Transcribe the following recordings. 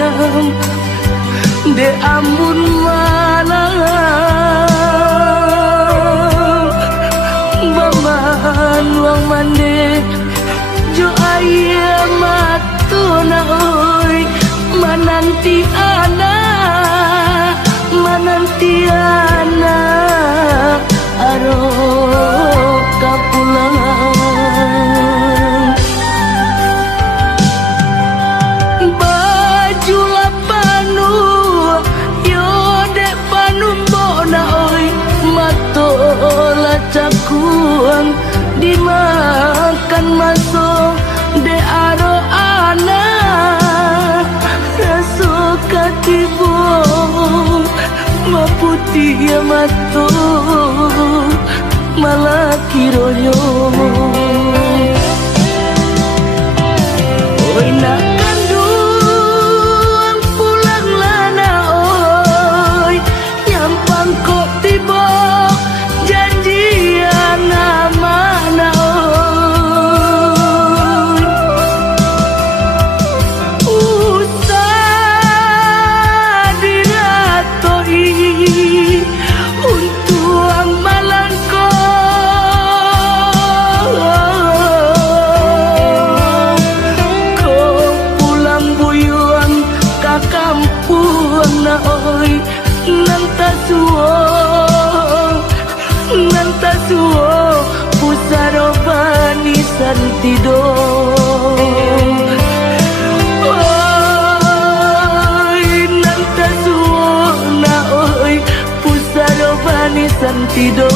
sayang de amun malang baman wang mande jo aya matuna oi mananti ana aro kapulang baju lapanu yo dek panumbo na oi matola cakuang dimakan masuk de aro ana rasuka tibo maputi ya mato malah kiroyo oi nak kandung pulang lana oi nyampang kok tiba janjian mana oi usah diratoi untuang malangko kau pulang buyuang ka kampung na oi nanta suo pusaro bani santido oi nanta suo na oi pusaro bani santido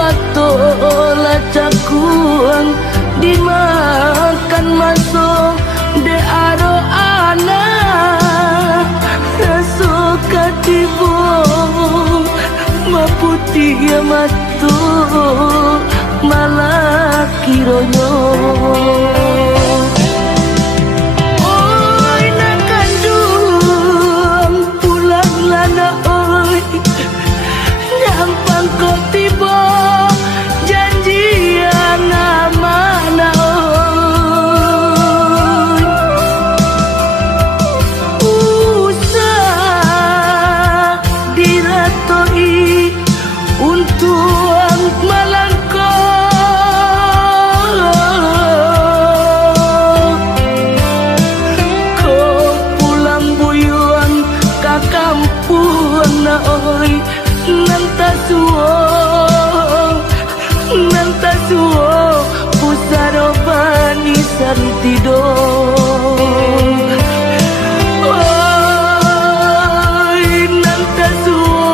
matola cakuang dimakan masuk de aro ana rasuka tibo maputi ya matu malah kironyo oi nak kandung pulang lana oi nyampang kok tiba janjian mana oi usah diratoi untuang malangko kau pulang buyuan ka kampung na oi nanta suo pusaro bani santido oi nanta suo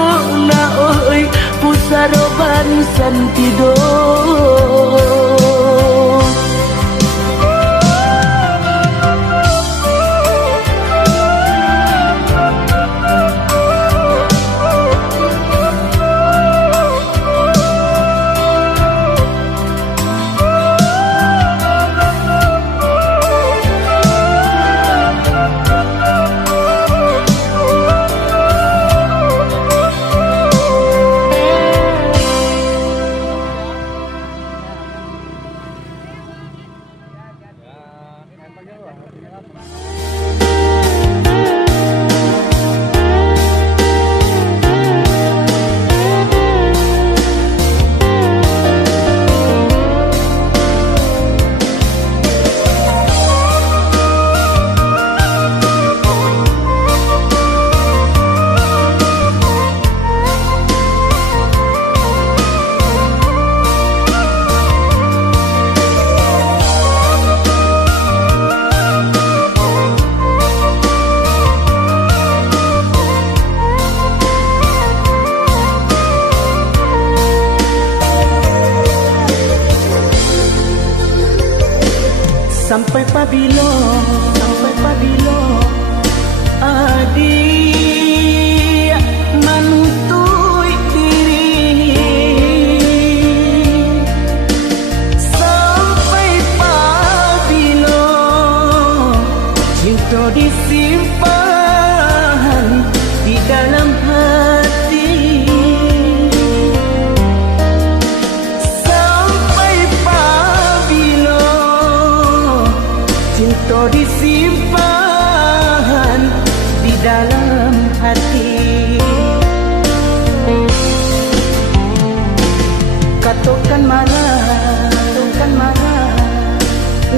na oi pusaro bani santido pabilo adik manutui diri sampai pabilo cinta disimpan di dalam hati sampai pabilo cinta disimpan di dalam hati. Katakan marah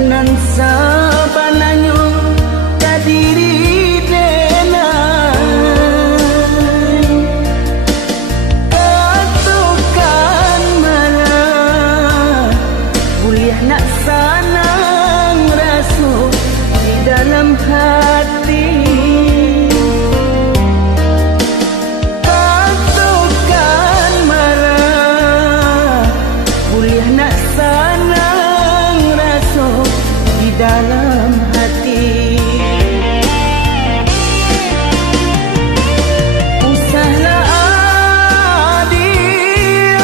nan sabananyo kadiri denai. Katakan marah kuliah nak sanang rasu di dalam hati. Katakan marah kuliah nak sanang rasu di dalam hati. Usahlah adik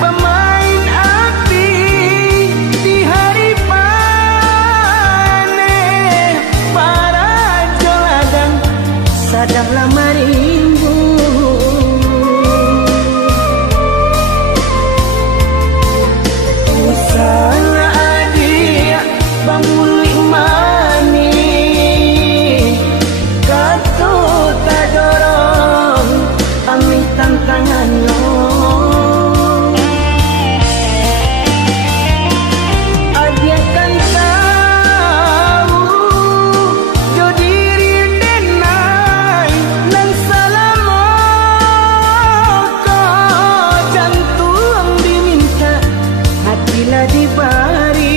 pemain api di hari panen para joladang sadanglah marimbu. Usahlah adik pamulih mani kato tak dorong amih tantangan lo. Adia kan tahu jo diri denai nan salamo ko jantung diminta hatilah dibari.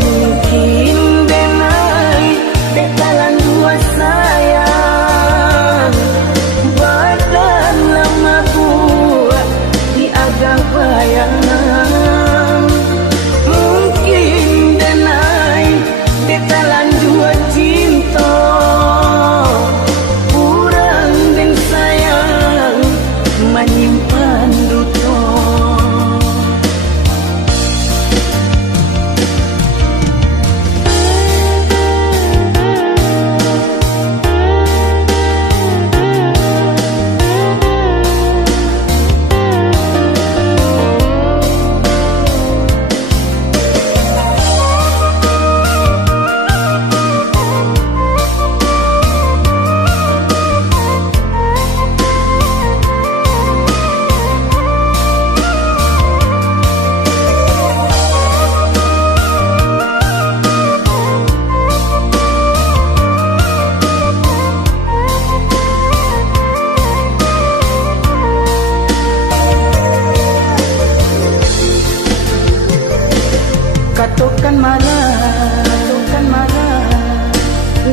Mungkin denai dekalan dua sayang badan lama buat di agak bayang. Mungkin denai dekalan dua cinta kurang dan sayang menyimpan duto. Katakan marah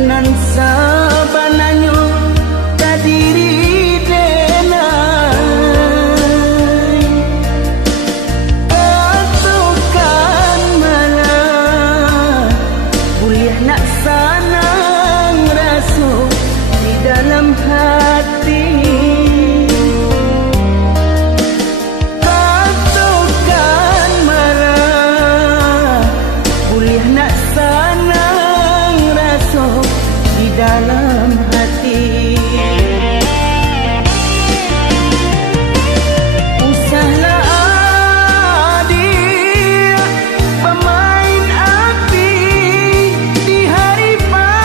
nan sabananyo kadiri denai. Katakan marah kuliah nak sanang rasu di dalam hati. Katakan marah kuliah nak sanang rasu di dalam hati. Usahlah adik pemain api di hari panen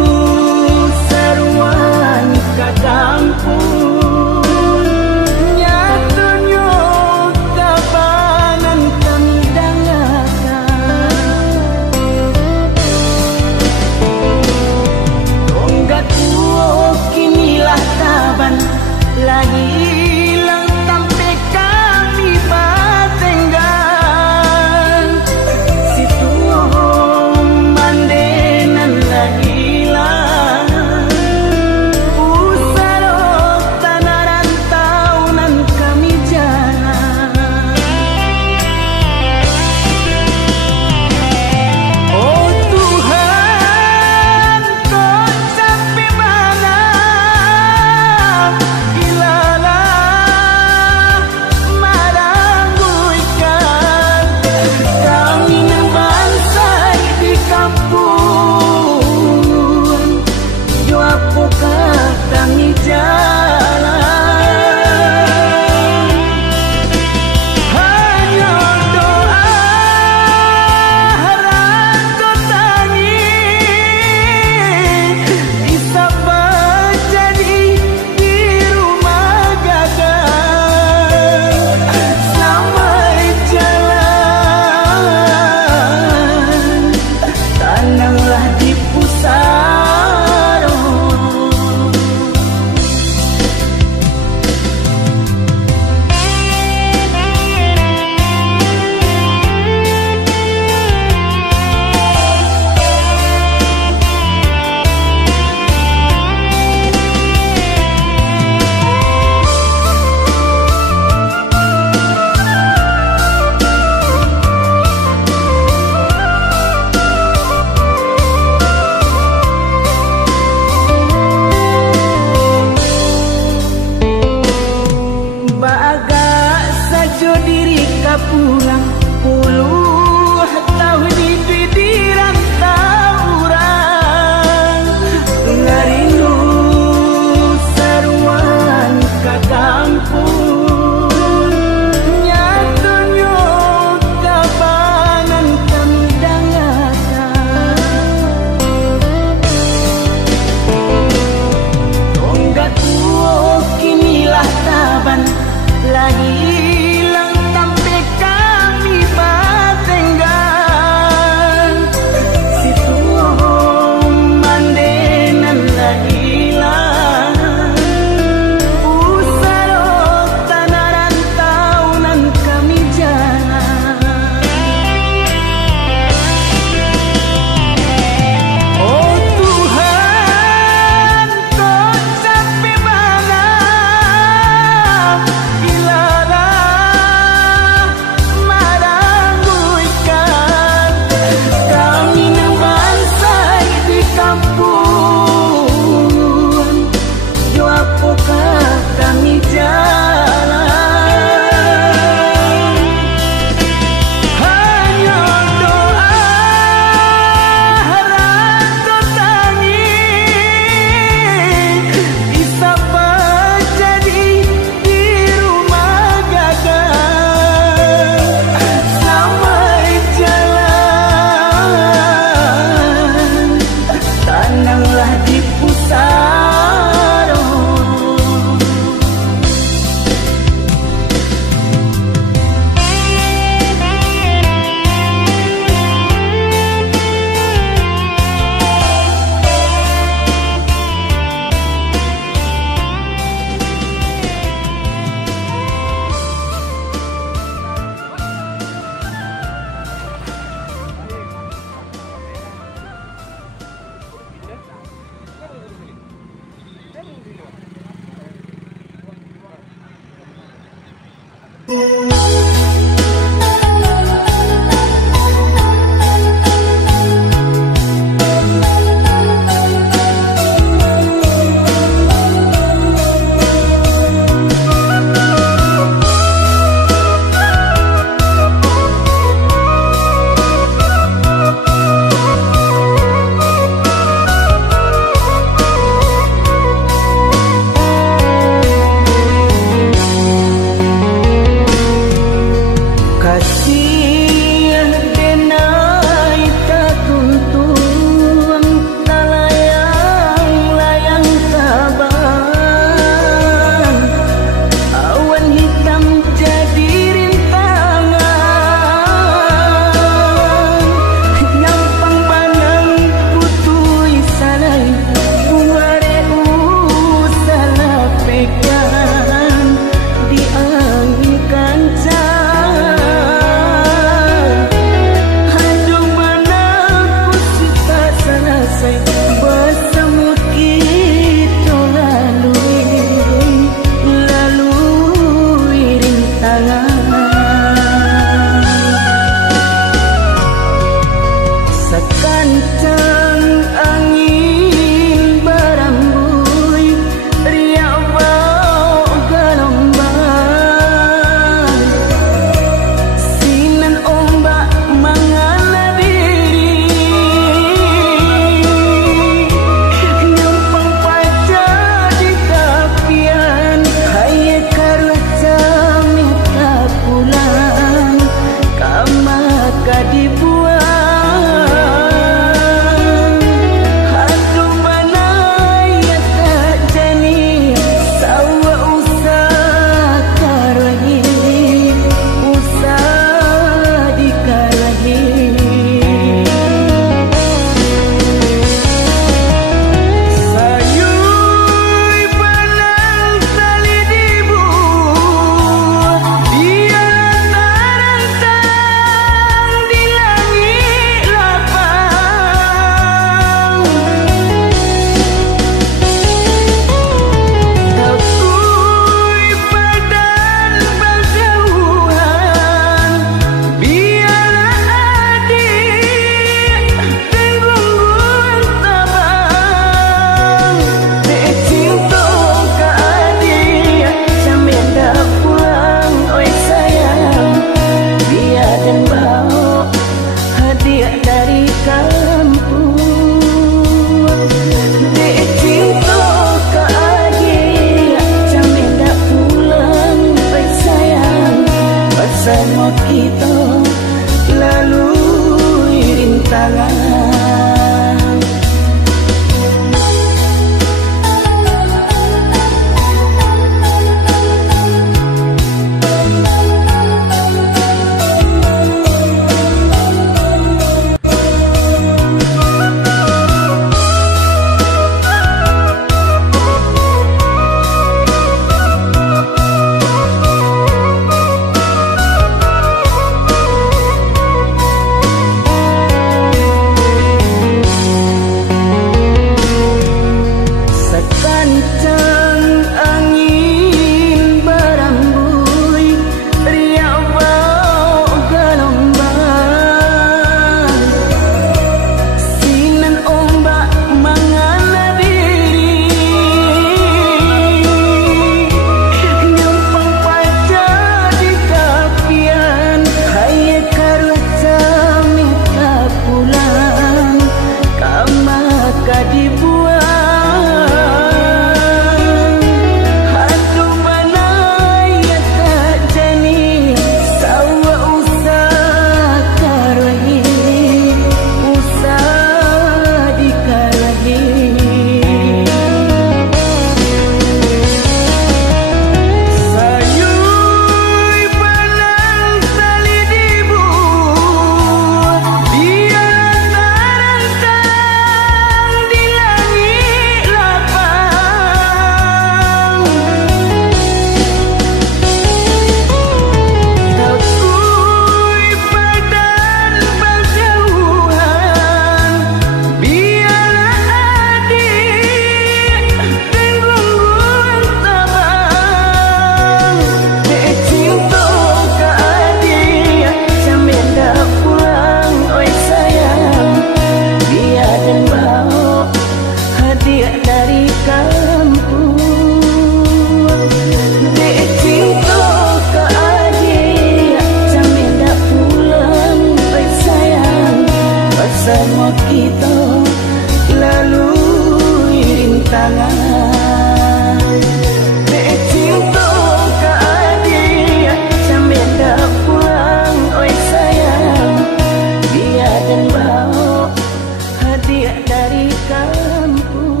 dari kampung.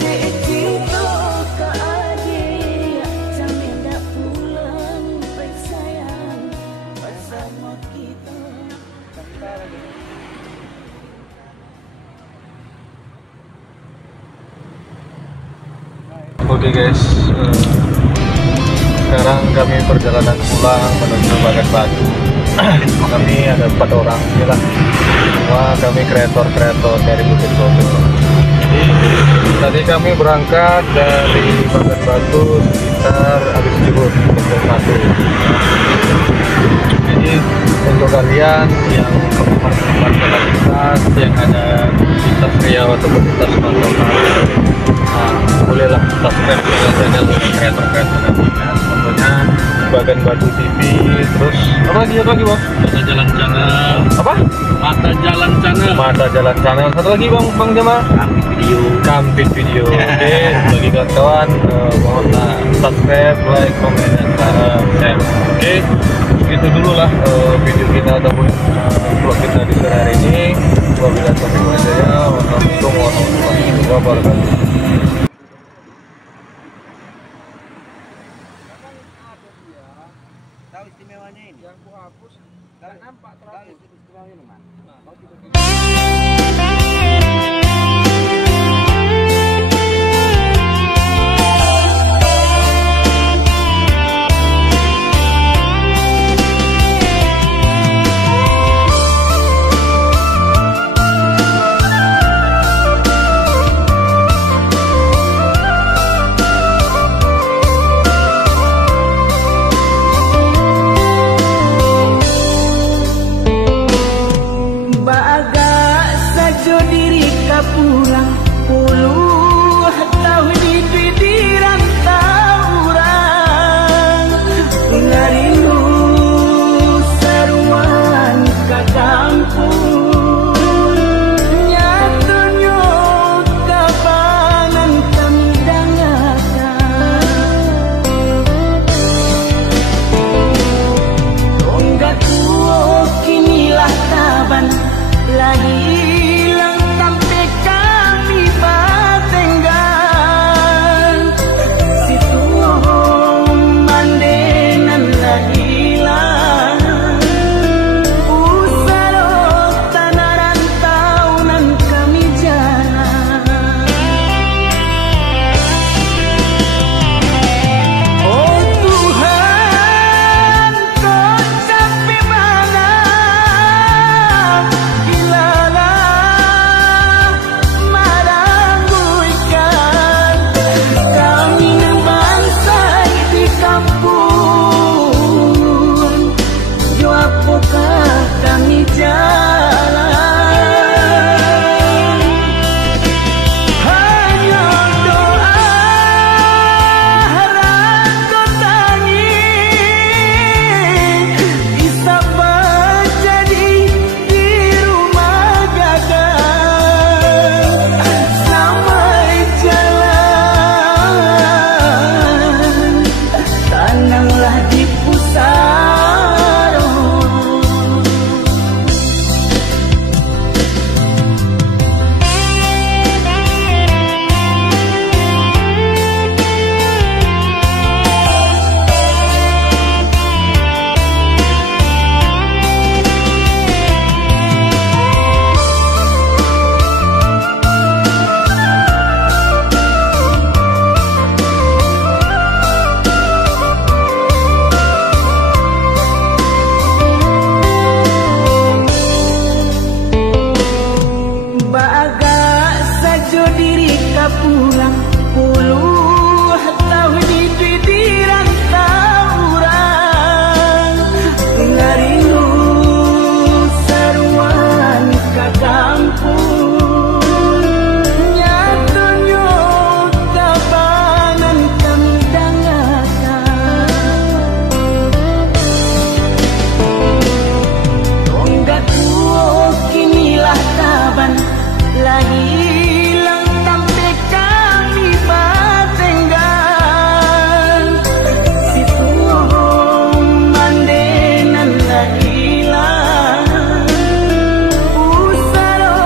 Dek cinta ke adik, sampai dah pulang bersayang bersama kita. Oke guys, sekarang kami perjalanan pulang menuju Bagan Batu. Kami ada 4 orang, inilah semua kami kreator-kreator dari Bukit Koto. Jadi tadi kami berangkat dari Bagan Batu sekitar habis zuhur jam 1. Jadi untuk kalian yang penggemar komunitas yang ada lintas Riau ataupun lintas Sumatera, bolehlah subscribe ke channel kreator-kreator kami ya. Contohnya Bagan Batu TV, terus apa lagi bang? Mata Jalan Channel. Apa? Mata Jalan Channel. Mata Jalan Channel. Satu lagi bang Jamal. Kampit Video. Oke, bagi kawan-kawan mohonlah subscribe, like, komen, dan share. Oke, itu dulu lah video kita ataupun vlog kita di sore hari ini. Wabillahi taufiq wal hidayah. Wassalamualaikum warahmatullahi wabarakatuh. Tahu istimewanya ini? Yang ku hapus, dan nampak terang istimewanya ini, Mas. Pulang puluh tahun di rantau orang, ngarindu seruan ke kampung, nyatunya kapanan kami dangakan. Tonggak tua kinilah taban lagi pulang puluh tahun di rantau orang, ngarindu seruan ke kampung, nyatunya kapanan kami dangakan. Tonggak tua kinilah taban lagi Usaro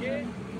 Oke.